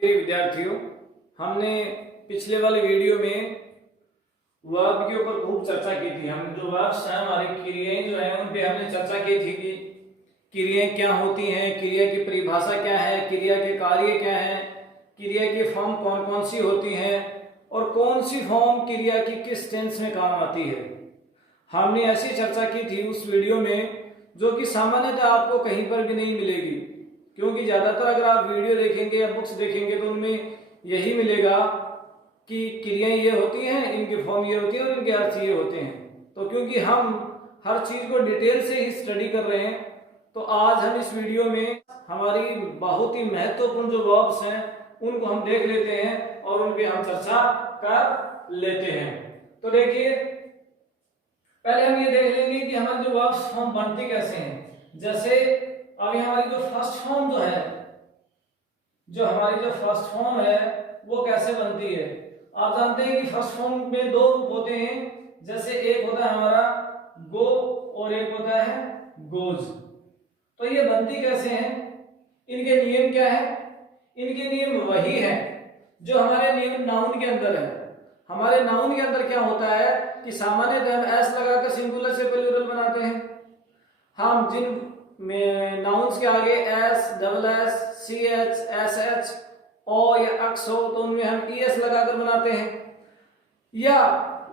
प्रिय विद्यार्थियों, हमने पिछले वाले वीडियो में वर्ब के ऊपर खूब चर्चा की थी। हम जो वर्ब्स हैं, हमारी क्रियाएं जो हैं, उन पे हमने चर्चा की थी कि क्रियाएं क्या होती हैं, क्रिया की परिभाषा क्या है, क्रिया के कार्य क्या हैं, क्रिया की फॉर्म कौन कौन सी होती हैं और कौन सी फॉर्म क्रिया की किस टेंस में काम आती है। हमने ऐसी चर्चा की थी उस वीडियो में, जो कि सामान्यतः आपको कहीं पर भी नहीं मिलेगी, क्योंकि ज्यादातर अगर आप वीडियो देखेंगे या बुक्स देखेंगे तो उनमें यही मिलेगा कि क्रियाएं ये होती हैं, इनके फॉर्म ये होती है और इनके अर्थ ये होते हैं। तो क्योंकि हम हर चीज को डिटेल से ही स्टडी कर रहे हैं, तो आज हम इस वीडियो में हमारी बहुत ही महत्वपूर्ण जो वर्ब्स हैं उनको हम देख लेते हैं और उन पे हम चर्चा कर लेते हैं। तो देखिए, पहले हम ये देख लेंगे कि हमारी जो वर्ब्स फॉर्म बनती कैसे हैं। जैसे अभी हमारी जो फर्स्ट फॉर्म जो है, जो हमारी जो फर्स्ट फॉर्म है वो कैसे बनती है। आप जानते हैं कि फर्स्ट फॉर्म में दो रूप होते हैं। जैसे एक होता है हमारा गो और एक होता है गोज। तो ये बनती कैसे हैं, इनके नियम क्या है। इनके नियम वही है जो हमारे नियम नाउन के अंदर है। हमारे नाउन के अंदर क्या होता है कि सामान्यतः हम एस लगाकर सिंगुलर से प्लूरल बनाते हैं। हम जिन में नाउन्स के आगे S, double S, C H, S H, O या एक्स हो तो उनमें हम ई एस लगाकर बनाते हैं, या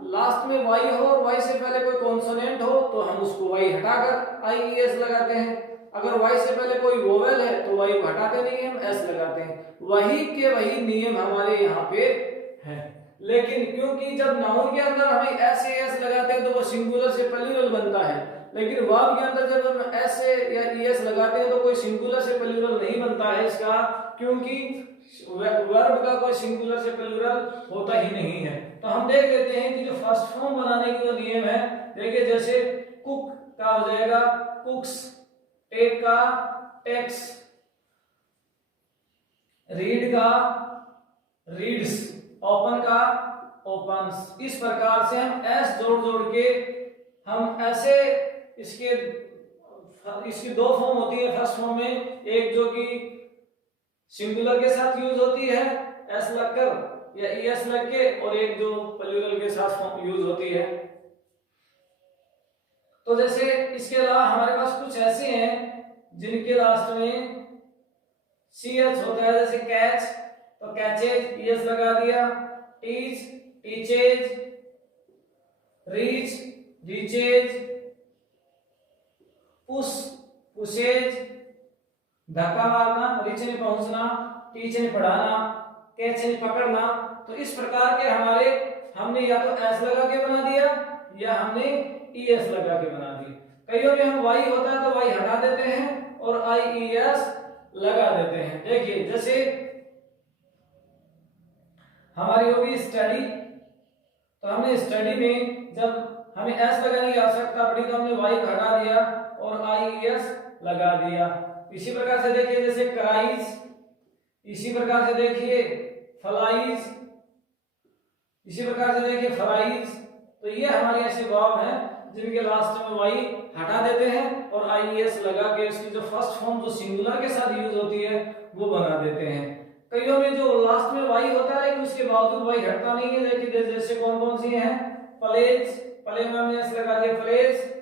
लास्ट में वाई हो और वाई से पहले कोई कॉन्सोनेंट हो तो हम उसको वाई हटाकर आई ई एस लगाते हैं। अगर वाई से पहले कोई वोवेल है तो वाई को हटाते नहीं है, हम एस लगाते हैं। वही के वही नियम हमारे यहाँ पे है। लेकिन क्योंकि जब नाउन के अंदर हम एस एस लगाते हैं तो वो सिंगुलर से प्लूरल बनता है, लेकिन वर्ब के अंदर जब हम एस या ईएस लगाते हैं तो कोई सिंगुलर से प्लूरल नहीं बनता है इसका, क्योंकि वर्ब का कोई सिंगुलर से प्लूरल होता ही नहीं है। तो हम देख लेते हैं कि जो फर्स्ट फॉर्म बनाने के जो नियम है, देखिए जैसे कुक का हो जाएगा कुक्स, टेक का टेक्स, रीड का रीड्स, ओपन का ओपन्स। इस प्रकार से हम एस जोड़ जोड़ के हम ऐसे इसकी दो फॉर्म होती है फर्स्ट फॉर्म में, एक जो कि सिंगुलर के साथ यूज होती है एस लगकर या एस लग के, और एक जो प्लूरल के साथ यूज होती है। तो जैसे इसके अलावा हमारे पास कुछ ऐसे हैं जिनके लास्ट में सी एच होता है, जैसे कैच तो कैचेज एस लगा दिया, teach teaches, reach reaches, push pushes, धक्का मारना, रीच ने पहुंचना, टीच ने पढ़ाना, कैच ने पकड़ना। तो इस प्रकार के हमारे हमने या तो एस लगा के बना दिया या हमने ई एस लगा के बना दिया। कईयों में हम वाई होता है तो वाई हटा देते हैं और आई ई एस लगा देते हैं। देखिए जैसे हमारी होगी स्टडी, तो हमने स्टडी में जब हमें एस लगाने की आवश्यकता पड़ी तो हमने वाई को हटा दिया और आई ई एस लगा दिया। इसी प्रकार से देखिए जैसे क्राइज, इसी प्रकार से देखिए फ्लाइज, इसी प्रकार से देखिए फ्राइज। तो ये हमारे ऐसे वर्ब हैं जिनके लास्ट में वाई हटा देते हैं और आई एस लगा के इसकी जो फर्स्ट फॉर्म जो सिंगुलर के साथ यूज होती है वो बना देते हैं। कईयों में जो लास्ट में वाई होता है लेकिन उसके बावजूद वाई हटता नहीं है। देखिए जैसे कौन कौन सी हैं, प्लेज, प्ले में हमने एस लगा दिया प्लेज,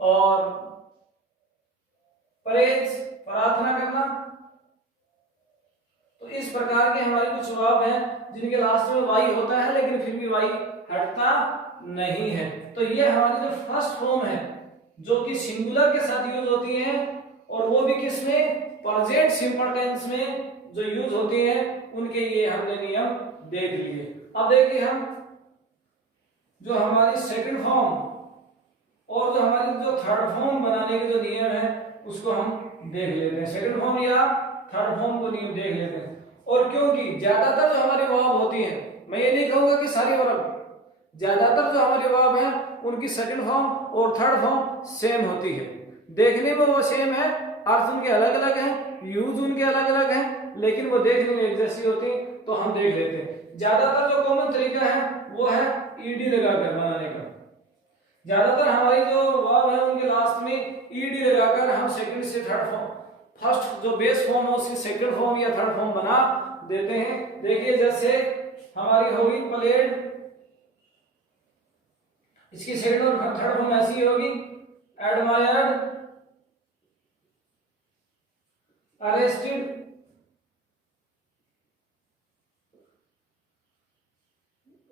और परेज प्रार्थना करना। तो इस प्रकार के हमारे कुछ वर्ब हैं जिनके लास्ट में वाई होता है लेकिन फिर भी वाई हटता नहीं है। तो ये हमारी जो फर्स्ट फॉर्म है जो कि सिंगुलर के साथ यूज होती है, और वो भी किसमें, प्रेजेंट सिंपल टेंस में जो यूज होती है उनके ये हमने नियम देख लिए। अब देखिए हम जो हमारी सेकंड फॉर्म और जो हमारी जो थर्ड फॉर्म बनाने के जो नियम है उसको हम देख लेते हैं। सेकंड फॉर्म या थर्ड फॉर्म को नियम देख लेते हैं। और क्योंकि ज्यादातर जो हमारी वर्ब होती है, मैं ये नहीं कहूंगा कि सारी वर्ब, ज्यादातर जो हमारी वर्ब है उनकी सेकंड फॉर्म और थर्ड फॉर्म सेम होती है। देखने में वो सेम है, अर्थ उनके अलग अलग हैं, यूज उनके अलग अलग हैं, लेकिन वो देखने में एक जैसी होती है। तो हम देख लेते हैं। ज्यादातर जो कॉमन तरीका है वो है ईडी लगाकर बनाने का। ज्यादातर हमारी जो वर्ब है उनके लास्ट में ईडी लगाकर हम सेकंड से थर्ड फर्स्ट जो बेस फॉर्म है उसकी सेकंड फॉर्म या थर्ड फॉर्म बना देते हैं। देखिए जैसे हमारी होगी प्लेड, इसकी सेकंड और थर्ड फॉर्म ऐसी होगी एडमायर्ड, अरेस्टेड,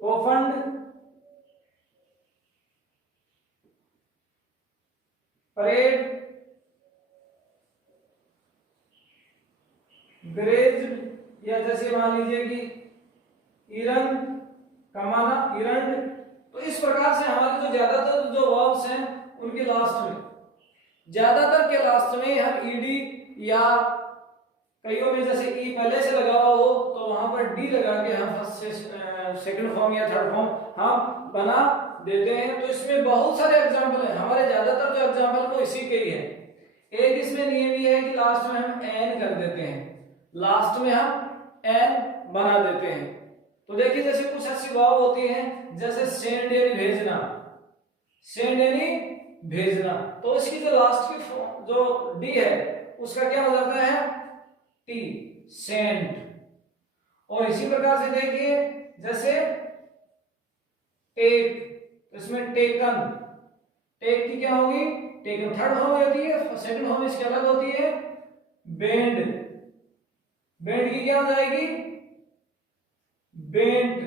ओफन्ड, परेड, ग्रेज्ड, या जैसे मान लीजिए कि इरन, कमाना, इरंड। तो इस प्रकार से हमारे जो ज्यादातर जो वर्ब्स हैं उनके लास्ट में, ज्यादातर के लास्ट में हम ईडी या कईयों में जैसे ई पहले से लगा हुआ हो तो वहां पर डी लगा के हम सेकंड फॉर्म या थर्ड फॉर्म हम बना देते हैं। तो इसमें बहुत सारे एग्जांपल हैं, हमारे ज्यादातर जो एग्जांपल वो इसी के ही है। एक इसमें नियम ये है कि लास्ट में हम एन कर देते हैं, लास्ट में हम एन बना देते हैं। तो देखिए जैसे कुछ ऐसी वर्ब होती हैं जैसे सेंड यानी भेजना, सेंड यानी भेजना, तो इसकी जो लास्ट की जो डी है उसका क्या हो जाता है टी, सेंड। और इसी प्रकार से देखिए जैसे टेक, तो इसमें टेकन, टेक की क्या होगी टेकन, थर्ड फॉर्म होती है, सेकंड फॉर्म इसकी अलग होती है बेंड, बेंड की क्या हो जाएगी बेंट,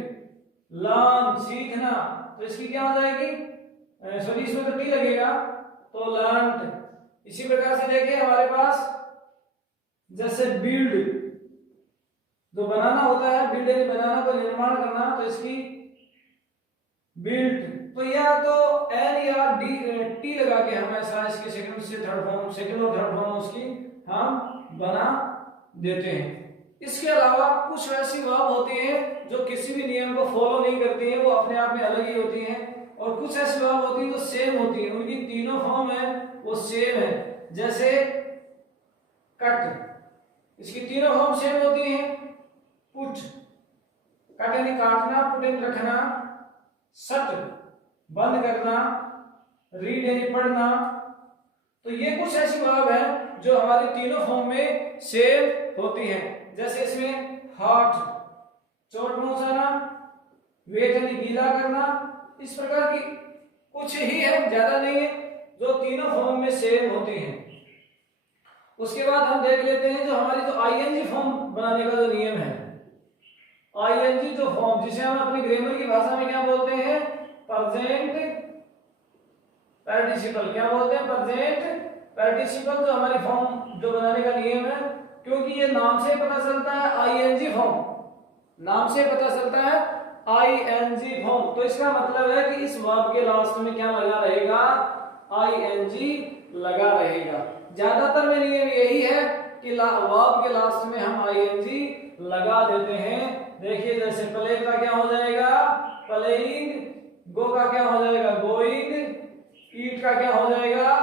लर्न सीखना, तो इसकी क्या हो जाएगी सॉरी इसमें तो टी लगेगा तो लर्नड। इसी प्रकार से देखिए हमारे पास जैसे बिल्ड, जो बनाना होता है, बिल्ड यानी बनाना को निर्माण करना, तो इसकी बिल्ट। तो या तो एन या डी टी लगा के हम ऐसा इसके सेकंड से थर्ड फॉर्म, सेकंड और थर्ड फॉर्म उसकी हम बना देते हैं। इसके अलावा कुछ ऐसी वर्ब होती हैं जो किसी भी नियम को फॉलो नहीं करती हैं, वो अपने आप में अलग ही होती हैं। और कुछ ऐसी वर्ब होती हैं जो सेम होती हैं, उनकी तीनों फॉर्म है वो सेम है। जैसे कट, इसकी तीनों फॉर्म सेम होती हैं। पुट, कट यानी काटना, पुट यानी रखना, सट बंद करना, रीड यानी पढ़ना। तो ये कुछ ऐसी वर्ब है जो हमारी तीनों फॉर्म में सेम होती है। जैसे इसमें हॉट, चोट पहुंचाना, वेट यानी गीला करना। इस प्रकार की कुछ ही है, ज्यादा नहीं है, जो तीनों फॉर्म में सेम होती हैं। उसके बाद हम देख लेते हैं जो हमारी जो आईएनजी फॉर्म बनाने का जो नियम है। आईएनजी जो फॉर्म, जिसे हम अपनी ग्रामर की भाषा में क्या बोलते हैं प्रेजेंट पार्टिसिपल, क्या बोलते हैं प्रेजेंट पार्टिसिपल, जो हमारी फॉर्म जो बनाने का नियम है। क्योंकि ये नाम से पता चलता है आईएनजी फॉर्म, नाम से पता चलता है आईएनजी फॉर्म। तो इसका मतलब है कि इस वर्ब के लास्ट में क्या लगा रहेगा आईएनजी लगा रहेगा। ज्यादातर में नियम यही है कि वर्ब के लास्ट में हम आईएनजी लगा देते हैं। देखिए जैसे प्ले का क्या हो जाएगा प्लेइंग, गो का क्या हो जाएगा गोइंग, ईट का क्या हो जाएगा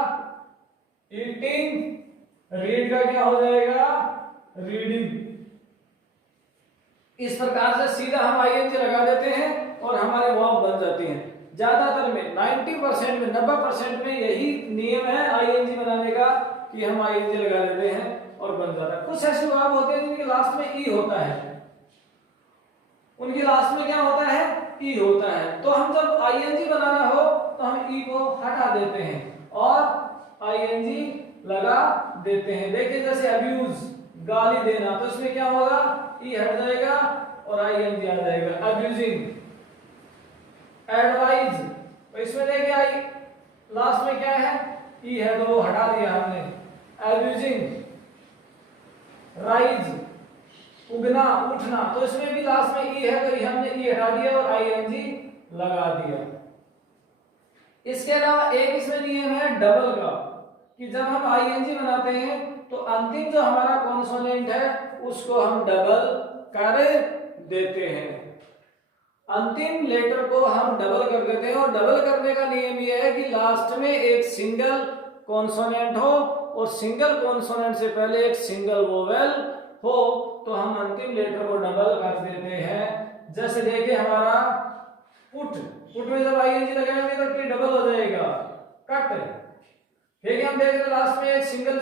ईटिंग, रीड का क्या हो जाएगा रीडिंग। इस प्रकार से सीधा हम आईएनजी लगा देते हैं और हमारे वर्ब बन जाती हैं। ज्यादातर में 90% में 90% में यही नियम है आईएनजी बनाने का कि हम आईएनजी लगा देते हैं और बन जाता है। कुछ ऐसे वर्ब होते हैं जिनके लास्ट में ई होता है, उनके लास्ट में क्या होता है ई होता है। तो हम जब आईएनजी बनाना हो तो हम ई को हटा देते हैं और आईएनजी लगा देते हैं। देखिए जैसे अब्यूज, गाली देना, तो इसमें क्या होगा ई हट जाएगा और आईएनजी आ जाएगा। अब्यूजिंग, एडवाइज, तो इसमें देखिए आई लास्ट में क्या है ई है तो वो हटा दिया हमने। अब्यूजिंग, राइज, उगना उठना, तो इसमें भी लास्ट में ई है तो हमने ई हटा दिया और आईएनजी लगा दिया। इसके अलावा एक इसमें नियम है डबल का, कि जब हम आईएनजी बनाते हैं तो अंतिम जो हमारा कॉन्सोनेंट है उसको हम डबल कर देते हैं, अंतिम लेटर को हम डबल कर देते हैं। और डबल करने का नियम यह है कि लास्ट में एक सिंगल कॉन्सोनेंट हो और सिंगल कॉन्सोनेंट से पहले एक सिंगल वोवेल हो तो हम अंतिम लेटर को डबल कर देते हैं। जैसे देखिए हमारा पुट, पुट में जब आईएनजी लगाएंगे तो टी डबल हो जाएगा। कट, ठीक है, हम देख रहे हैं लास्ट में एक सिंगल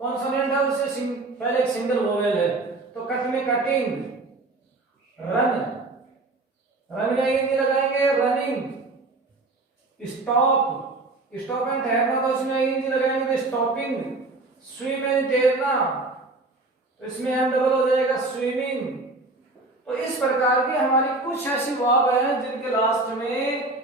कॉन्सोनेंट है उससे पहले एक सिंगल वोवेल है, तो कट में कटिंग, रन, रन का हिंदी लगाएंगे रनिंग, स्टॉप, स्टॉप एंड ठहरना तो उसमें हिंदी लगाएंगे तो स्टॉपिंग, स्विम एंड तैरना तो इसमें एम डबल हो जाएगा स्विमिंग। तो इस प्रकार की हमारी कुछ ऐसी वर्ब हैं जिनके लास्ट में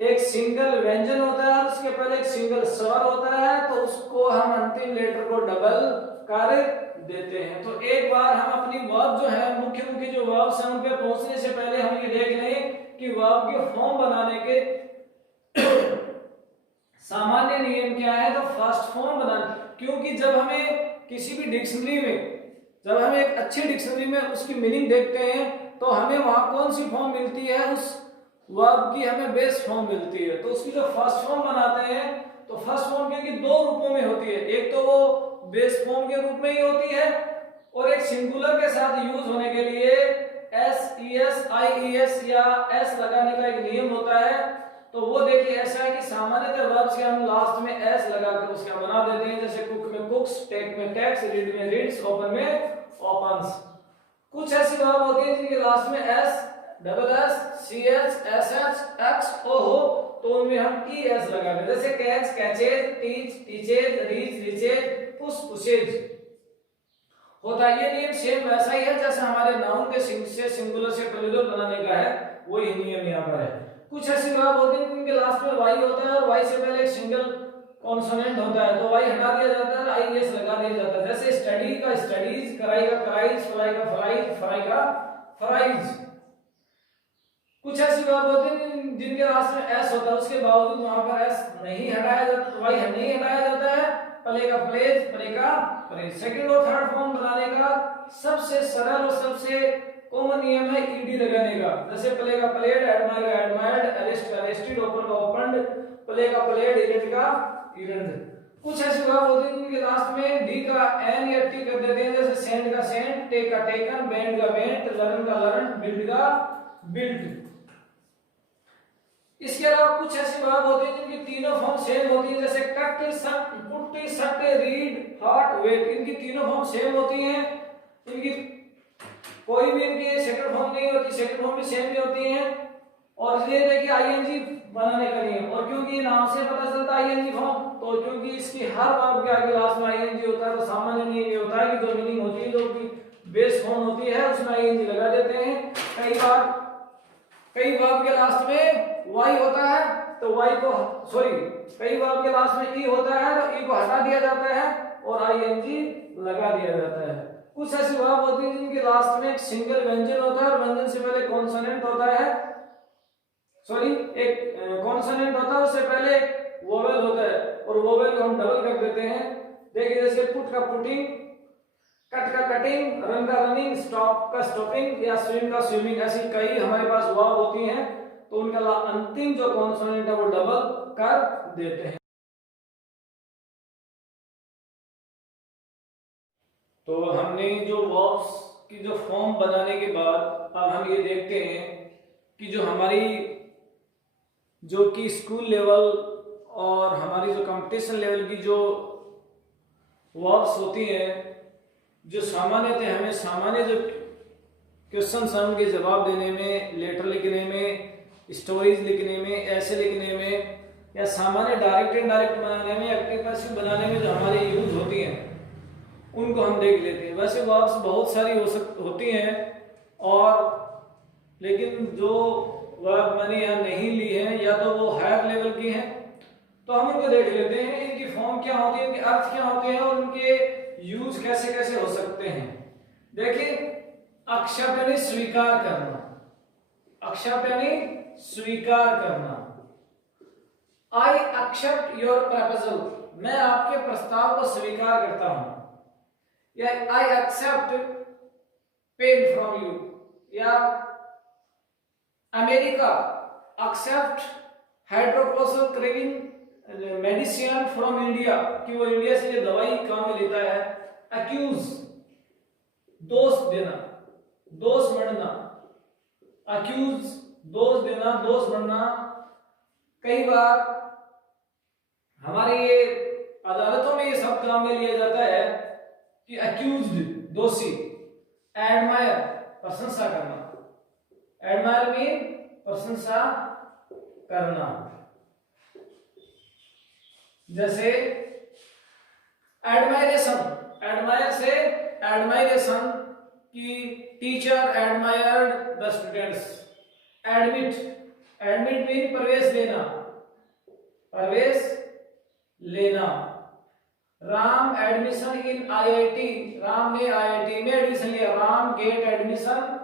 एक सिंगल व्यंजन होता है और उसके पहले एक सिंगल स्वर होता है, तो उसको हम अंतिम लेटर को डबल कर देते हैं। तो एक बार हम अपनी वर्ब जो है मुख्य मुख्य जो वर्ब्स हैं उन पे पहुंचने से पहले हम ये देख लें कि वर्ब के फॉर्म बनाने के सामान्य नियम क्या है। तो फर्स्ट फॉर्म बनाना, क्योंकि जब हमें किसी भी डिक्शनरी में, जब हम एक अच्छी डिक्शनरी में उसकी मीनिंग देखते हैं तो हमें वहां कौन सी फॉर्म मिलती है, उस वर्ब की हमें बेस फॉर्म मिलती है। तो उसकी जो फर्स्ट फॉर्म बनाते हैं तो फर्स्ट फॉर्म क्योंकि दो रूपों में होती है, एक तो वो बेस फॉर्म के रूप में ही होती है और एक सिंगुलर के साथ यूज होने के लिए S E S I E S या एस लगाने का एक नियम होता है। तो वो देखिए ऐसा है कि सामान्यतः वर्ब से हम लास्ट में एस लगाकर उसका बना देते हैं, जैसे कुक में कुक्स, टेक में टेक्स, रीड में रीड्स, ओपन में ओपन्स। कुछ ऐसी वर्ब होती है जिनके लास्ट में S, double S, C H, S H, X O हो तो उनमें हम ई एस लगाते हैं, जैसे catch, catches, teach, teaches, reach, reaches, push, pushes होता है। ये नियम सेम वैसा ही है जैसे हमारे नाउन के से सिंगुलर से प्लूरल बनाने का है, वही नियम यहाँ पर है। कुछ ऐसी वर्ब होती है जिनके लास्ट में वाई होता है और वाई से पहले एक सिंगल कॉन्सोनेंट होता है, तो वाई हटा दिया जाता है, आई एस लगा दिया जाता है, जैसे स्टडी का स्टडीज, कराई का कराइज, फ्लाई का फ्लाइज, फ्राई का फ्राइज। कुछ ऐसी वर्ब होती है जिनके लास्ट में एस होता है, उसके बावजूद वहां पर एस नहीं हटाया जाता, वाई नहीं हटाया जाता है, प्ले का प्लेज, प्ले का प्लेज। सेकंड और थर्ड फॉर्म बनाने का सबसे सरल और सबसे कॉमन नियम है ईडी लगाने का, जैसे प्ले का प्लेड, एडमायर का एडमायर्ड, अरेस्ट का अरेस्टेड, ओपन का ओपनड, प्ले का प्लेड, इवेंट का इवेंट। कुछ ऐसी वर्ब होती है जिनके लास्ट में डी का एन या टी कर देते हैं, जैसे सेंड का सेंड, टेक का टेकन, बैंड का बैंड, लर्न का लर्न, बिल्ड का बिल्ड। इसके अलावा कुछ ऐसी वर्ब होती है जिनकी तीनों फॉर्म सेम होती है, जैसे कट, सट, पुट, सट, रीड, हॉट, वेट, इनकी तीनों फॉर्म सेम होती हैं, इनकी कोई भी इनकी सेकंड फॉर्म नहीं होती, सेकंड फॉर्म भी सेम नहीं होती है। और ये देखिए आईएनजी बनाने का नियम, और क्योंकि नाम से पता चलता है आईएनजी फॉर्म, तो क्योंकि इसकी हर वर्ब के आगे लास्ट में आईएनजी होता है, तो सामान्य नियम ये होता है कि जो मीनिंग होती है, जो की बेस फॉर्म होती है उसमें आईएनजी लगा देते हैं। कई वर्ब के लास्ट में वाई होता है तो वाई को कई वर्ब के लास्ट में ई होता है तो ई को हटा दिया जाता है और आईएनजी लगा दिया जाता है। कुछ ऐसी वर्ब होती है जिनके लास्ट में एक सिंगल व्यंजन होता है और व्यंजन से पहले कॉन्सोनेंट होता है, एक कॉन्सोनेंट होता है, उससे पहले एक वोवेल होता है और वोवेल को हम डबल कर देते हैं। देखिए जैसे पुट का पुटिंग, कट का कटिंग, रन का रनिंग, स्टॉप का स्टॉपिंग या स्विम का स्विमिंग, ऐसी कई हमारे पास वर्ब होती हैं, तो उनका अंतिम जो कॉन्सोनेंट है वो डबल कर देते हैं। तो हमने जो वर्ब्स की जो फॉर्म बनाने के बाद अब हम ये देखते हैं कि जो हमारी जो कि स्कूल लेवल और हमारी जो कंपटीशन लेवल की जो वर्ब्स होती हैं, जो सामान्यतः हमें सामान्य जो क्वेश्चन हैं उनके जवाब देने में, लेटर लिखने में, स्टोरीज लिखने में, ऐसे लिखने में या सामान्य डायरेक्ट इनडायरेक्ट बनाने में, एक्टिव पैसिव बनाने में जो हमारे यूज होती हैं उनको हम देख लेते हैं। वैसे वर्ब्स बहुत सारी होती हैं और लेकिन जो वर्ब मैंने यहाँ नहीं ली है या तो वो हायर लेवल की हैं, तो हम उनको देख लेते हैं, इनकी फॉर्म क्या होती है, इनके अर्थ क्या होते हैं और उनके यूज कैसे कैसे हो सकते हैं। देखिए एक्सेप्ट यानी स्वीकार करना, एक्सेप्ट यानी स्वीकार करना। आई एक्सेप्ट योर प्रपोजल, मैं आपके प्रस्ताव को स्वीकार करता हूं, या I accept pen from you, या America accept hydroxychloroquine medicine from India, कि वो इंडिया से ये दवाई काम में लेता है। अक्यूज दोष देना, दोष मढ़ना, अक्यूज दोष देना, दोष मढ़ना। कई बार हमारे ये अदालतों में ये सब काम में लिया जाता है कि अक्यूज्ड, दोषी, एडमायर, प्रशंसा करना, एडमायर मीन प्रशंसा करना। जैसे एडमायरेशन, एडमायर से एडमायरेशन की teacher admired the students. Admit, admit mean प्रवेश लेना, प्रवेश लेना। Ram admission in IIT, Ram ने आईआईटी में एडमिशन लिया। Ram get admission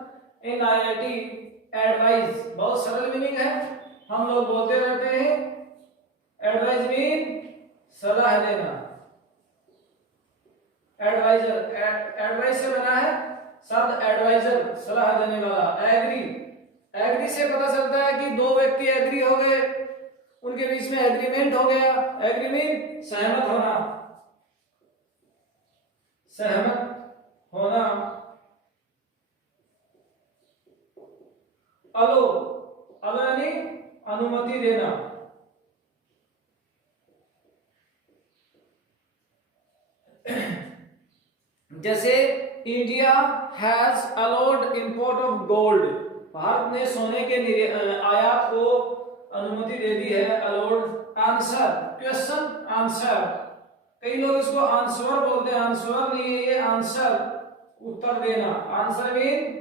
in IIT. Advise बहुत सरल मीनिंग है, हम लोग बोलते रहते हैं। एडवाइज मीन सलाह देना। एडवाइजर, एडवाइज से बना है शब्द एडवाइजर, सलाह देने वाला। एग्री, एग्री से पता चलता है कि दो व्यक्ति एग्री हो गए, उनके बीच में एग्रीमेंट हो गया। एग्री मीन सहमत होना, सहमत होना। अलो, अलो यानी अनुमति देना। जैसे India has allowed import of gold, Bharat ने सोने के आयात को अनुमति दे दी है। अलाउड। आंसर, क्वेश्चन आंसर, कई लोग इसको आंसर बोलते हैं, आंसर नहीं है ये, आंसर उत्तर देना। आंसर मीन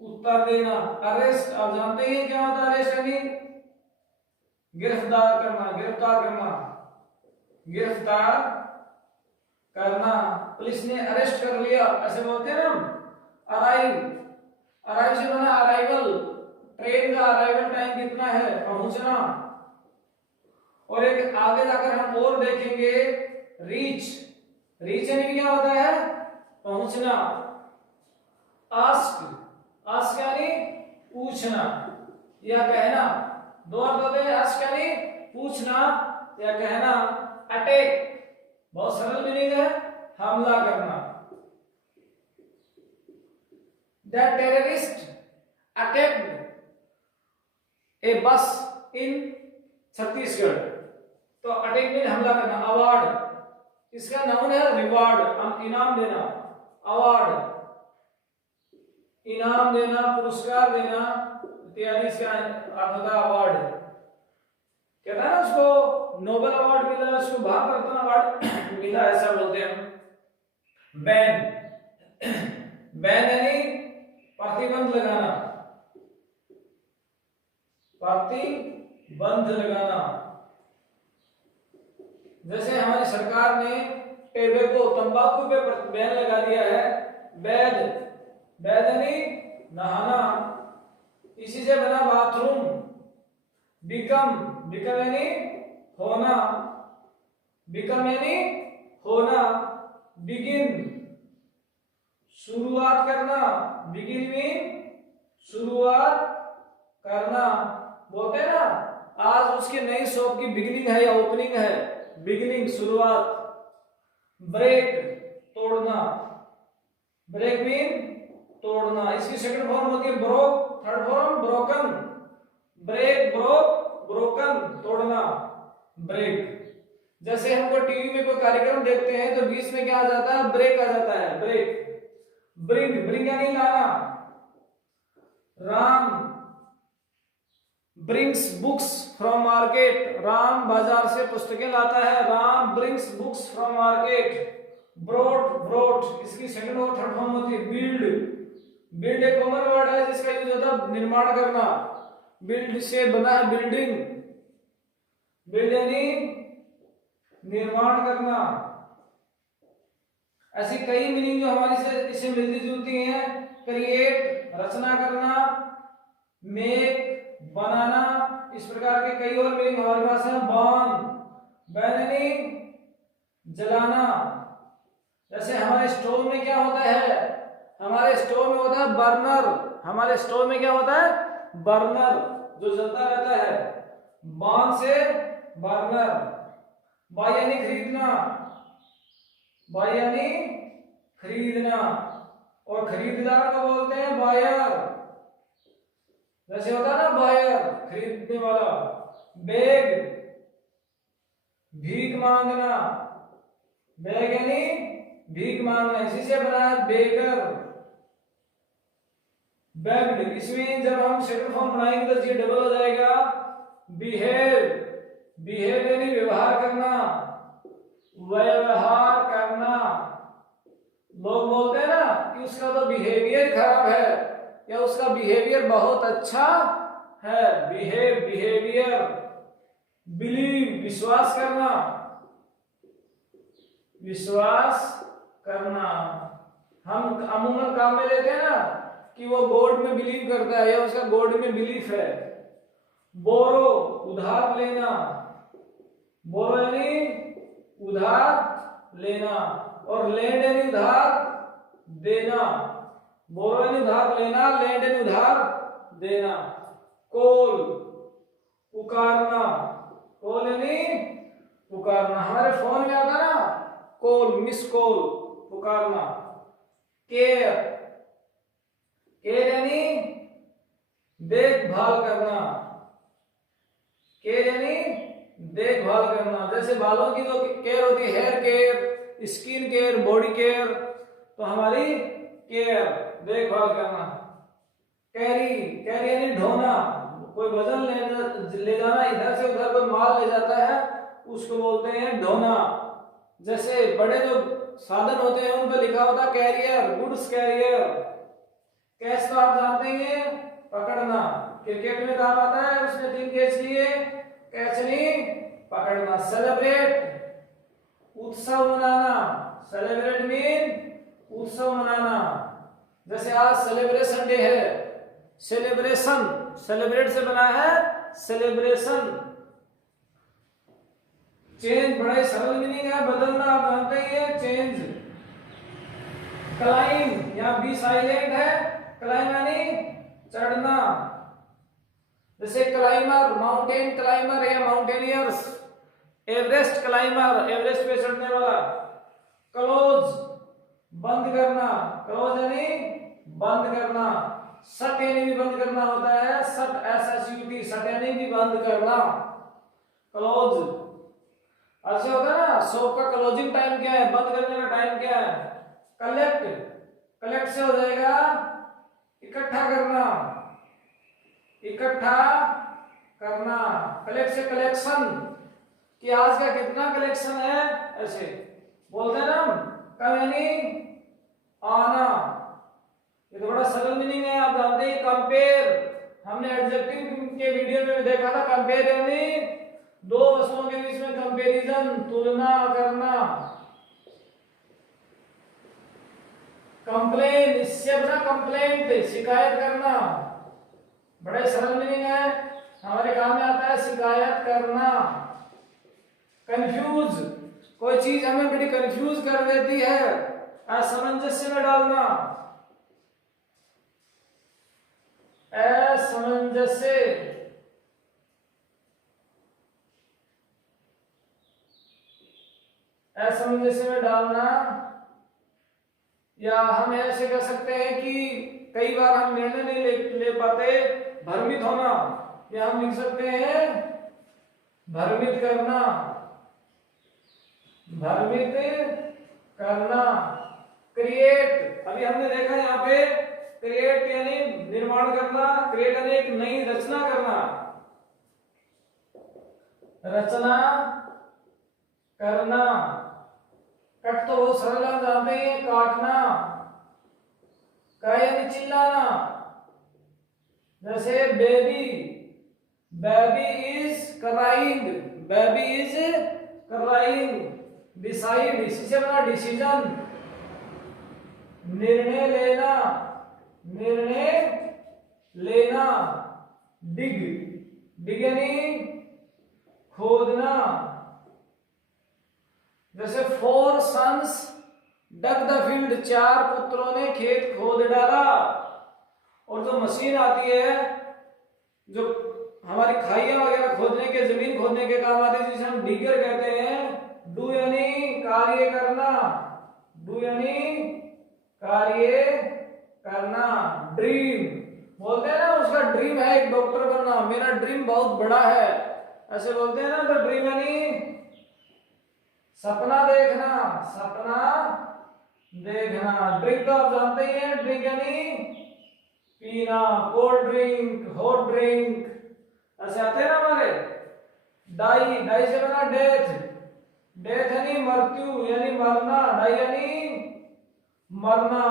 उत्तर देना। अरेस्ट, आप जानते हैं क्या होता है अरेस्ट यानी गिरफ्तार करना, गिरफ्तार करना, गिरफ्तार करना। पुलिस ने अरेस्ट कर लिया, ऐसे बोलते हैं ना। अराइव, अराइव से बना अराइवल, ट्रेन का अराइवल टाइम कितना है, पहुंचना। और एक आगे जाकर हम और देखेंगे रीच, रीच यानी क्या होता है, पहुंचना। आस्क, आस्क यानी पूछना या कहना, दो अर्थ होते हैं। आस्क यानी पूछना या कहना। अटैक बहुत सरल मीनिंग है, हमला करना। द टेररिस्ट अटैक्ड ए बस इन छत्तीसगढ़, तो अटैक मीन हमला करना। अवार्ड, इसका नाउन है रिवार्ड, इनाम देना। अवार्ड इनाम देना, पुरस्कार देना इत्यादि, इसका अर्थ होता है अवार्ड। कहता है ना उसको नोबेल अवार्ड मिला, उसको भारत रत्न अवार्ड मिला, ऐसा बोलते हैं। बैन, बैन यानी प्रतिबंध लगाना, प्रतिबंध लगाना। जैसे हमारी सरकार ने टेबेको, तंबाकू पे बैन लगा दिया है। बैद, बैद यानी नहाना, इसी से बना बाथरूम। बिकम, बिकम यानी होना, बिकम यानी होना। बिगिन, शुरुआत करना, बिगिन मीन शुरुआत करना। बोलते हैं ना आज उसकी नई शॉप की बिगिनिंग है या ओपनिंग है, बिगिनिंग शुरुआत। ब्रेक, तोड़ना, ब्रेक मीन तोड़ना। इसकी सेकंड फॉर्म होती है broke, third form broken. Break, broke, broken, तोड़ना, ब्रेक। जैसे हमको टीवी में कोई कार्यक्रम देखते हैं तो बीच में क्या आ जाता है, ब्रेक आ जाता है, ब्रेक। ब्रिंग, ब्रिंग यानी लाना। Ram brings books from market, Ram बाजार से पुस्तकें लाता है। Ram brings books from market. Brought, brought, इसकी सेकंड और थर्ड फॉर्म होती है बिल्ड। बिल्ड एक कॉमन वर्ड है जिसका यूज होता है निर्माण करना। बिल्ड से बना है बिल्डिंग, बिल्ड यानी निर्माण करना। ऐसी कई मीनिंग जो हमारी से इससे मिलती जुलती हैं। क्रिएट, रचना करना। मेक, बनाना। इस प्रकार के कई और मीनिंग हमारे पास है। बर्न, बर्न यानी जलाना। जैसे हमारे स्टोव में क्या होता है, हमारे स्टोव में होता है बर्नर। हमारे स्टोव में क्या होता है, बर्नर, जो जलता रहता है। बर्न से बर्नर। बाय यानी खरीदना, बाय यानी खरीदना। और खरीददार को बोलते हैं बायर। जैसे होता है ना बायर, खरीदने वाला। बेग, भीख मांगना। बैग यानी भीख मांगना, इसी से बना है बेगर। बेग्ड, इसमें जब हम सेकंड फॉर्म बनाएंगे तो ये डबल हो जाएगा बिहेव। बिहेव यानी व्यवहार करना, व्यवहार करना। लोग बोलते हैं ना कि उसका तो बिहेवियर खराब है या उसका बिहेवियर बहुत अच्छा है। Behave, behaviour. बिलीव, विश्वास करना, विश्वास करना। हम अमूमन काम में लेते हैं ना कि वो गॉड में बिलीव करता है या उसका गॉड में बिलीफ है। बोरो, उधार लेना, बोरो यानी उधार लेना, और लैंड यानी उधार देना। बोरो यानी उधार लेना, लैंड यानी उधार देना। कॉल, पुकारना, कॉल यानी पुकारना। हमारे फोन में आता ना कॉल, मिस कॉल, पुकारना। केयर, केयर यानी देखभाल करना, केयर यानी देखभाल करना। जैसे बालों की जो केयर होती है, hair care, skin care, body care, तो हमारी केयर, देखभाल करना। कैरी, कैरी यानी ढोना, कोई वजन ले जाना, इधर से उधर कोई माल ले जाता है उसको बोलते हैं ढोना। जैसे बड़े जो साधन होते हैं उन पर लिखा होता है कैरियर, गुड्स कैरियर। कैच तो आप जानते हैं, पकड़ना। क्रिकेट में काम आता है, उसने 3 कैच लिए, कैच नहीं पकड़ना। सेलिब्रेट, उत्सव मनाना, सेलिब्रेट मीन उत्सव मनाना। जैसे आज सेलिब्रेशन डे है, सेलिब्रेशन, सेलिब्रेट से बना है सेलिब्रेशन। चेंज बड़ा ही सरल मीनिंग है, बदलना, आप जानते ही है, चेंज। क्लाइम, यहाँ बी साइलेंट है, क्लाइम यानी चढ़ना। जैसे क्लाइमर, माउंटेन क्लाइमर या माउंटेनियर्स। एवरेस्ट क्लाइमर, एवरेस्ट पे चढ़ने वाला। क्लोज, बंद करना, क्लोज यानी बंद करना। शट यानी भी बंद करना होता है, शट, SHUT, शट यानी भी बंद करना। क्लोज, अच्छा होता है ना, शॉप का क्लोजिंग टाइम क्या है, बंद करने का टाइम क्या है। कलेक्ट, कलेक्ट से हो जाएगा इकट्ठा करना, इकट्ठा करना। कलेक्ट से कलेक्शन, कि आज का कितना कलेक्शन है, ऐसे बोलते हैं ना। कम यानी आना, ये तो बड़ा सरल मीनिंग है, आप जानते हैं। कंपेयर, हमने एडजेक्टिव के वीडियो में देखा था। कंपेयर यानी दो वस्तुओं के बीच में कंपैरिजन, तुलना करना। कंप्लेन, इससे बना कंप्लेंट, शिकायत करना। बड़े सरल मीनिंग है, हमारे काम में आता है शिकायत करना। कंफ्यूज, कोई चीज हमें बड़ी कंफ्यूज कर देती है, असमंजस्य में डालना, असमंजस्य। असमंजस्य में डालना, या हम ऐसे कह सकते हैं कि कई बार हम निर्णय नहीं ले पाते, भ्रमित होना, या हम लिख सकते हैं भ्रमित करना, भ्रमित करना। क्रिएट, अभी हमने देखा यहाँ पे क्रिएट यानी निर्माण करना, क्रिएट यानी एक नई रचना करना, रचना करना। कट तो बहुत सरल आप जानते हैं, काटना। यानी चिल्लाना, जैसे baby, baby is crying, baby is crying. Decide, इसी से बना डिसीजन, निर्णय लेना, निर्णय लेना। डिग, डिग यानी खोदना। जैसे 4 sons dug the field, 4 पुत्रों ने खेत खोद डाला। और जो मशीन आती है जो हमारी खाइयां वगैरह खोदने के, जमीन खोदने के काम आती है, जिसे हम डिगर कहते हैं। डू यानी कार्य करना, डू यानी कार्य करना। ड्रीम, बोलते हैं ना उसका ड्रीम है एक डॉक्टर बनना, मेरा ड्रीम बहुत बड़ा है, ऐसे बोलते हैं ना। तो ड्रीम यानी सपना देखना, सपना देखना। ड्रिंक तो आप जानते ही हैं, ड्रिंक यानी पीना, कोल्ड ड्रिंक, हॉट ड्रिंक, ऐसे आते हैं ना हमारे। डाई, डाई से बना डेथ, डेथ यानी मृत्यु यानी मरना, डाई यानी मरना।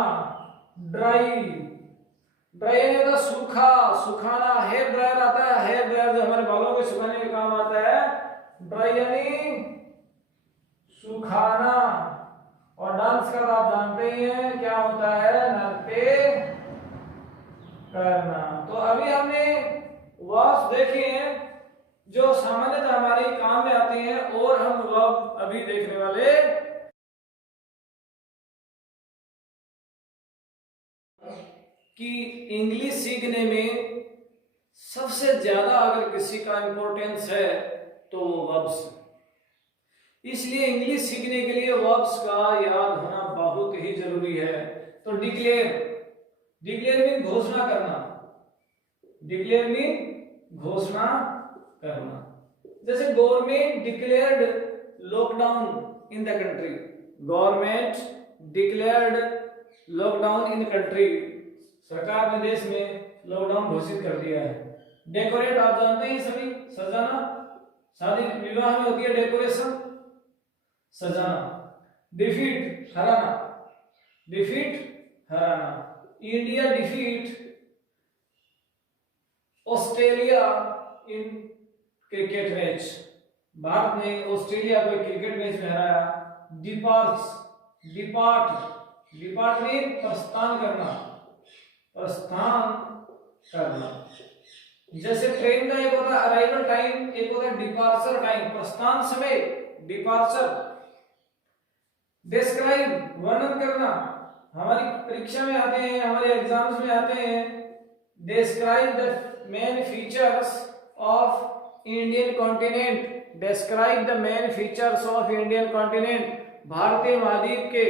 ड्राई, ड्राई यानी होता सूखा, सुखाना। हेयर ड्रायर आता है, हेयर ड्रायर जो हमारे बालों को सुखाने में काम आता है। ड्राई यानी सुखाना। और डांस का आप जानते ही हैं क्या होता है, नृत्य करना। तो अभी हमने वर्ब्स देखे हैं जो सामान्यतः हमारे काम में आते हैं, और हम वर्ब अभी देखने वाले कि इंग्लिश सीखने में सबसे ज्यादा अगर किसी का इंपॉर्टेंस है तो वो वर्ब्स। इसलिए इंग्लिश सीखने के लिए वर्ब्स का याद होना बहुत ही जरूरी है। तो डिक्लेयर, डिक्लेयर मीन घोषणा करना, डिक्लेयर मीन घोषणा करना। जैसे government declared lockdown in the country, government declared lockdown in the country, सरकार ने देश में लॉकडाउन घोषित कर दिया है। डेकोरेट आप जानते हैं सभी, सजाना, शादी विवाह में होती है डेकोरेशन, सजाना। Defeat Hariana, defeat Hariana. India defeat Australia in cricket match, Bharat ने ऑस्ट्रेलिया को क्रिकेट मैच में हराया। डिपार्ट्स, डिपार्ट, डिपार्ट मीन प्रस्थान करना, प्रस्थान करना। जैसे ट्रेन का एक होता है अराइवल टाइम, एक होता है डिपार्चर टाइम, प्रस्थान समय, डिपार्चर। डिस्क्राइब वर्णन करना, हमारी परीक्षा में आते हैं, हमारे एग्जाम्स में आते हैं। Describe the main features of Indian continent, describe the main features of Indian continent, भारतीय महाद्वीप के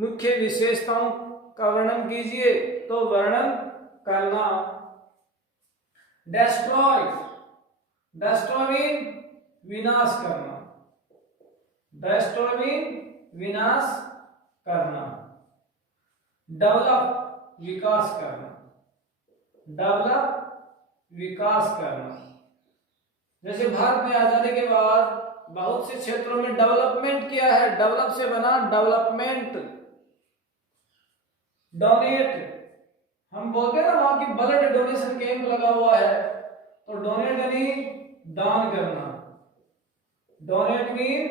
मुख्य विशेषताओं का वर्णन कीजिए, तो वर्णन करना। डेस्ट्रॉय, डेस्ट्रॉय मीन विनाश करना, डेस्ट्रॉय मीन विनाश करना। डेवलप विकास करना, डेवलप विकास करना। जैसे भारत ने आजादी के बाद बहुत से क्षेत्रों में डेवलपमेंट किया है, डेवलप से बना डेवलपमेंट। डोनेट, हम बोलते हैं ना वहां की ब्लड डोनेशन कैंप लगा हुआ है, तो डोनेट यानी दान करना, डोनेट मीन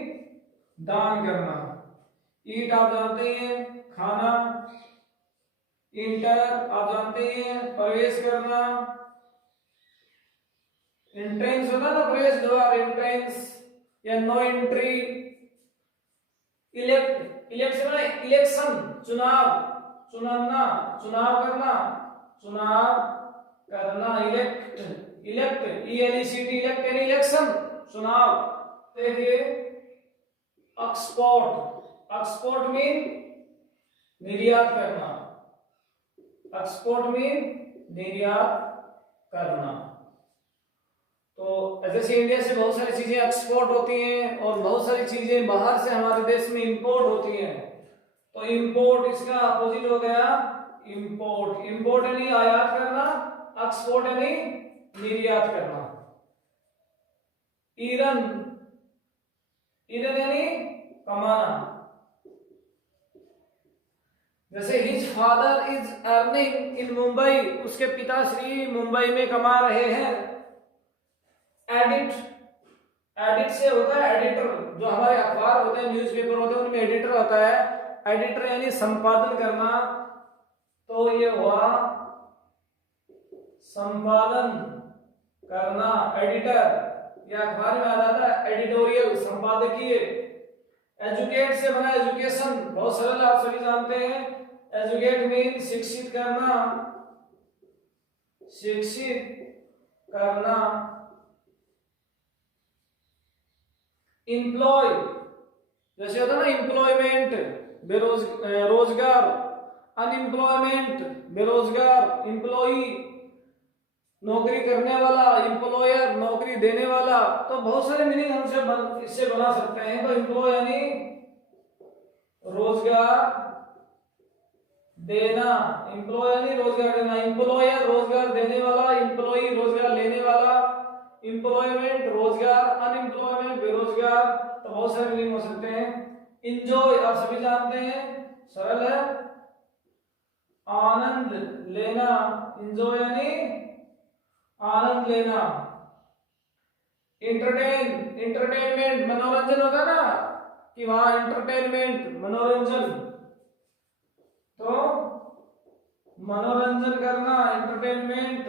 दान करना। ईट आप जानते हैं खाना, इंटर आप जानते हैं प्रवेश करना, एंट्रेंस होता ना प्रवेश द्वार, एंट्रेंस या no entry. Elect, election election चुनाव, चुनावना, चुनाव करना, चुनाव करना। इलेक्ट, इलेक्ट ELECT, इलेक्ट यानी इलेक्शन, चुनाव। देखिए एक्सपोर्ट, एक्सपोर्ट मीन निर्यात करना, एक्सपोर्ट मीन निर्यात करना। तो जैसे इंडिया से बहुत सारी चीजें एक्सपोर्ट होती हैं और बहुत सारी चीजें बाहर से हमारे देश में इंपोर्ट होती हैं, तो इंपोर्ट इसका अपोजिट हो गया इंपोर्ट। इंपोर्ट यानी आयात करना, एक्सपोर्ट यानी निर्यात करना। ईरन, ईरन यानी कमाना। जैसे his father is earning in Mumbai, उसके पिताश्री मुंबई में कमा रहे हैं। एडिट, एडिट से होता है एडिटर, जो हमारे अखबार होते हैं, न्यूज़पेपर होते हैं, उनमें एडिटर होता है। एडिटर यानी संपादन करना, तो ये हुआ संपादन करना। एडिटर या अखबार में आ जाता है एडिटोरियल, संपादकीय। एजुकेट से बना एजुकेशन, बहुत सरल, आप सभी जानते हैं। एजुकेट मीन शिक्षित करना, शिक्षित करना। इंप्लॉय, जैसे होता है ना एम्प्लॉयमेंट, रोजगार। अनएम्प्लॉयमेंट बेरोजगार, एम्प्लॉई नौकरी करने वाला, एम्प्लॉयर नौकरी देने वाला, तो बहुत सारे मीनिंग हम इससे बना सकते हैं। तो एम्प्लॉय यानी रोजगार देना, एम्प्लॉय यानी रोजगार देना, एम्प्लॉयर रोजगार देने वाला, एम्प्लॉई रोजगार लेने वाला, एम्प्लॉयमेंट रोजगार, अनएम्प्लॉयमेंट बेरोजगार, तो बहुत सारे मीनिंग हो सकते हैं। इंजॉय आप सभी जानते हैं, सरल है, आनंद लेना, इंजॉय यानी आनंद लेना। एंटरटेनमेंट मनोरंजन होता ना, कि वहां एंटरटेनमेंट मनोरंजन, तो मनोरंजन करना एंटरटेनमेंट।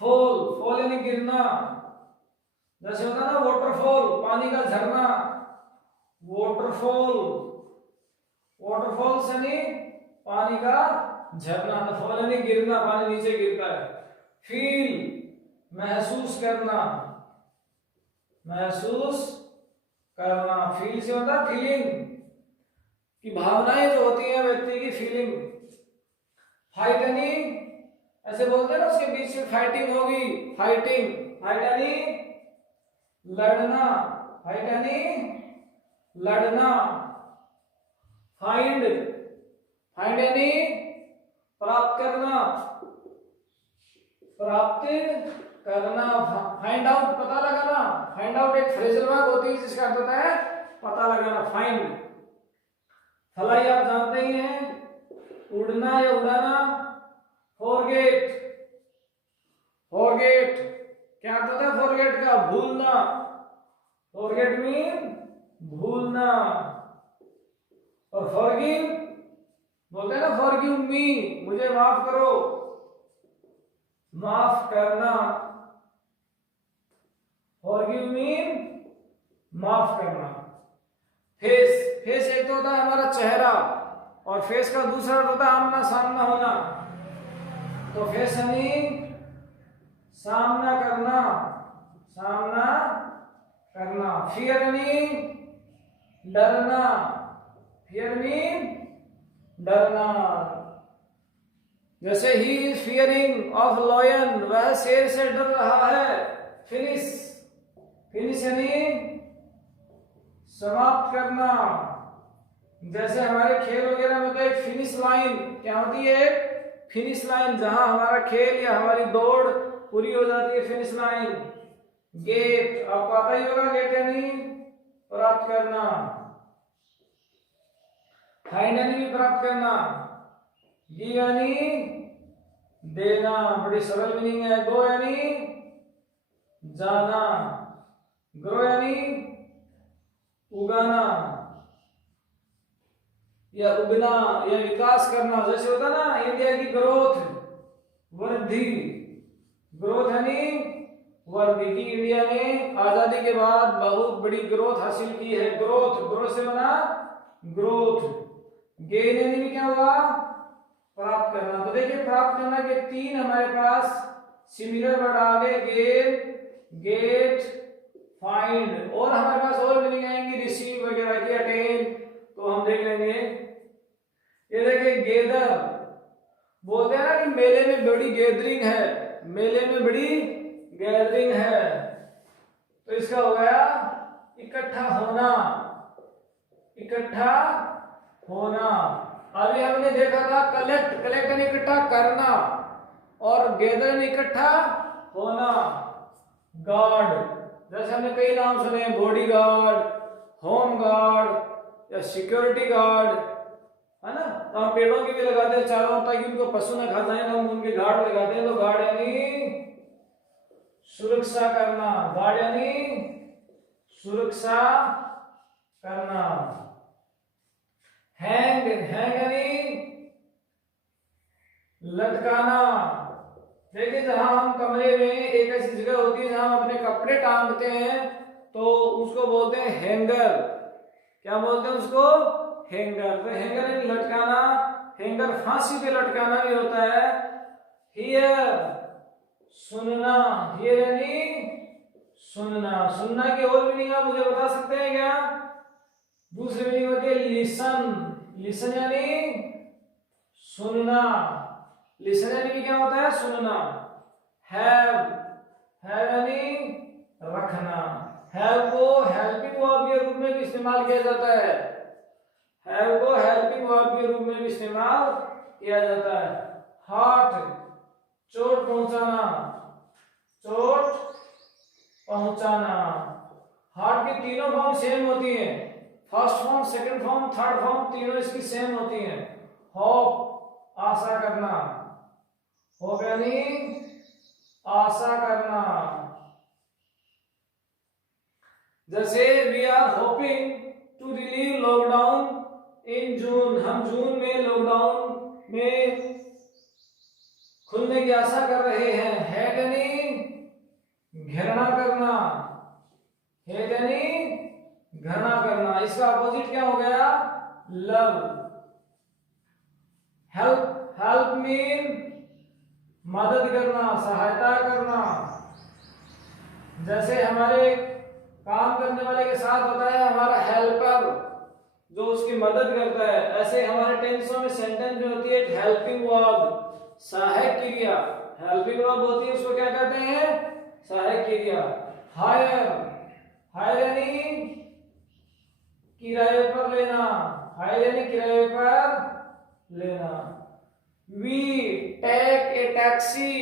फॉल यानी गिरना, जैसे होता ना वाटरफॉल, पानी का झरना, वाटरफॉल्स यानी पानी का झरना, तो फॉल यानी गिरना, पानी नीचे गिरता है। फील महसूस करना, फील से होता है फीलिंग, कि भावनाएं जो होती हैं व्यक्ति की, फीलिंग। फाइट यानी ऐसे बोलते हैं ना, उसके बीच में फाइटिंग होगी, फाइट यानी लड़ना। फाइंड यानी प्राप्त करना, फाइंड आउट पता लगाना, फाइंड आउट एक फ्रेजल वर्ब होती है जिसका अर्थ होता है पता लगाना, फाइंड। फ्लाई आप जानते ही हैं, उड़ना या उड़ाना। फॉरगेट क्या अर्थ होता है फॉरगेट का? भूलना, फॉरगेट मीन भूलना। और फॉरगिव बोलते हैं ना, फॉरगिव मी, मुझे माफ करो, माफ करना। फॉरगिव मीन माफ करना। फेस एक तो होता है हमारा चेहरा, और फेस का दूसरा अर्थ होता है आमना सामना होना। तो फेस यानी सामना करना, फियर यानी डरना, जैसे he is fearing of lion, वह शेर से डर रहा है। फिनिश यानी समाप्त करना, जैसे हमारे खेल वगैरह में तो एक फिनिश लाइन क्या होती है, फिनिश लाइन, जहां हमारा खेल या हमारी दौड़ पूरी हो जाती है, फिनिश लाइन। गेट आपको आता ही होगा, गेट यानी प्राप्त करना। फाइंड यानी भी प्राप्त करना। गिव यानी देना, बड़ी सरल मीनिंग है। गो यानी जाना, ग्रो यानी उगाना या उगना या विकास करना। जैसे होता ना इंडिया की ग्रोथ, वृद्धि, ग्रोथ यानी वृद्धि, की इंडिया ने आजादी के बाद बहुत बड़ी ग्रोथ हासिल की है। ग्रोथ से बना ग्रोथ। गेन यानी भी क्या हुआ, प्राप्त करना। तो देखिए प्राप्त करना के तीन हमारे पास सिमिलर वर्ड आ गए, गेन, गेट, फाइंड। और हमारे पास और मीनिंग आएंगी रिसीव वगैरह की, अटेन, तो हम देख लेंगे। ये देखिए गेदर, बोलते हैं ना कि मेले में बड़ी गैदरिंग है, मेले में बड़ी गैदरिंग है, तो इसका हो गया इकट्ठा होना, अभी हमने देखा था कलेक्ट यानी इकट्ठा करना, और गैदर इकट्ठा होना। गार्ड, जैसे हमने कई नाम सुने, बॉडी गार्ड, होम गार्ड या सिक्योरिटी गार्ड, है ना। तो हम पेड़ों की भी लगाते हैं चारों, ताकि उनको पशु न खा जाए, तो हम उनके गार्ड लगाते हैं। तो गार्ड यानी सुरक्षा करना, गार्ड यानी सुरक्षा करना। हैंग यानी लटकाना। देखिए जहां हम कमरे में, एक ऐसी जगह होती है जहां हम अपने कपड़े टांगते हैं, तो उसको बोलते हैं हैंगर। क्या बोलते हैं उसको? हैंगर। तो हैंगर यानी लटकाना, हैंगर फांसी पे लटकाना भी होता है। हियर सुनना, हियर यानी सुनना की और मीनिंग आप मुझे बता सकते हैं क्या? दूसरी मीनिंग होती है लिसन यानी सुनना, लिसन यानी क्या होता है? सुनना। हैव, हैव यानी रखना। हैव को हेल्पिंग वर्ब के रूप में भी इस्तेमाल किया जाता है। हैव को हेल्पिंग वर्ब के रूप में भी इस्तेमाल किया जाता है। हर्ट, चोट पहुंचाना, चोट पहुंचाना। हार्ट की तीनों फॉर्म सेम होती हैं। First form, second form, third form तीनों इसकी सेम होती हैं। होप, आशा करना। होप यानी आशा करना। जैसे we are hoping to relieve lockdown in June, हम जून में लॉकडाउन में खुलने की आशा कर रहे हैं। हेट यानी घृणा करना, हेट यानी घृणा करना। इसका अपोजिट क्या हो गया? लव। हेल्प, हेल्प मीन मदद करना, सहायता करना। जैसे हमारे काम करने वाले के साथ होता है हमारा हेल्पर, जो उसकी मदद करता है, ऐसे हमारे टेंसों में सेंटेंस में होती है हेल्पिंग वर्ब, सहायक क्रिया। हेल्पिंग वर्ब होती है, उसको क्या कहते हैं? सहायक क्रिया। हायर, हायर यानी किराए पर लेना, हायर यानी किराए पर लेना। We take a taxi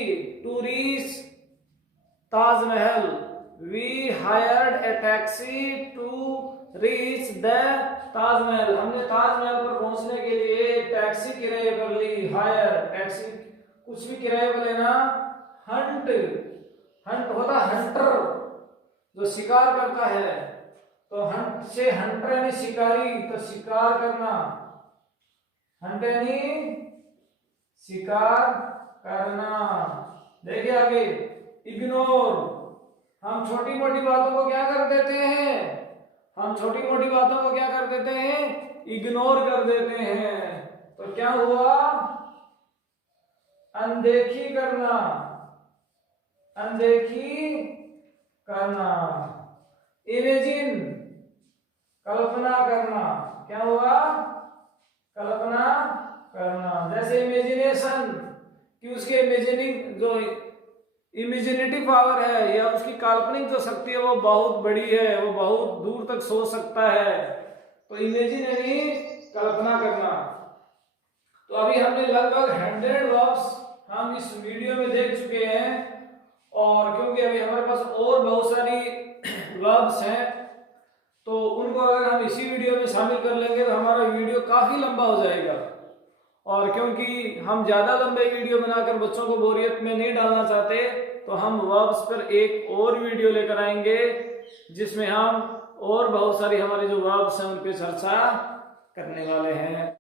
to reach Taj Mahal, we hired a taxi to reach the Taj Mahal, हमने ताजमहल पर पहुंचने के लिए एक टैक्सी किराए पर ली। हायर, टैक्सी कुछ भी किराए पर लेना। हंट, हंट होता हंटर, जो शिकार करता है, तो हंट से हंटर यानी शिकारी, तो शिकार करना। हंट यानी शिकार करना। देखिए आगे, इग्नोर, हम छोटी मोटी बातों को क्या कर देते हैं? हम छोटी मोटी बातों को क्या कर देते हैं? इग्नोर कर देते हैं। तो क्या हुआ? अनदेखी करना, अनदेखी करना। इमेजिन, कल्पना करना, क्या हुआ? कल्पना करना। जैसे इमेजिनेशन, कि उसके इमेजिनिंग जो इमेजिनेटिव पावर है या उसकी काल्पनिक जो शक्ति है वो बहुत बड़ी है, वो बहुत दूर तक सोच सकता है। तो इमेजिन यानी कल्पना करना। तो अभी हमने लगभग 100 वर्ब्स हम इस वीडियो में देख चुके हैं, और क्योंकि अभी हमारे पास और बहुत सारी वर्ब्स हैं, तो उनको अगर हम इसी वीडियो में शामिल कर लेंगे तो हमारा वीडियो काफी लंबा हो जाएगा। और क्योंकि हम ज्यादा लंबे वीडियो बनाकर बच्चों को बोरियत में नहीं डालना चाहते, तो हम वर्ब्स पर एक और वीडियो लेकर आएंगे जिसमें हम और बहुत सारी हमारी जो वर्ब्स हैं उन पर चर्चा करने वाले हैं।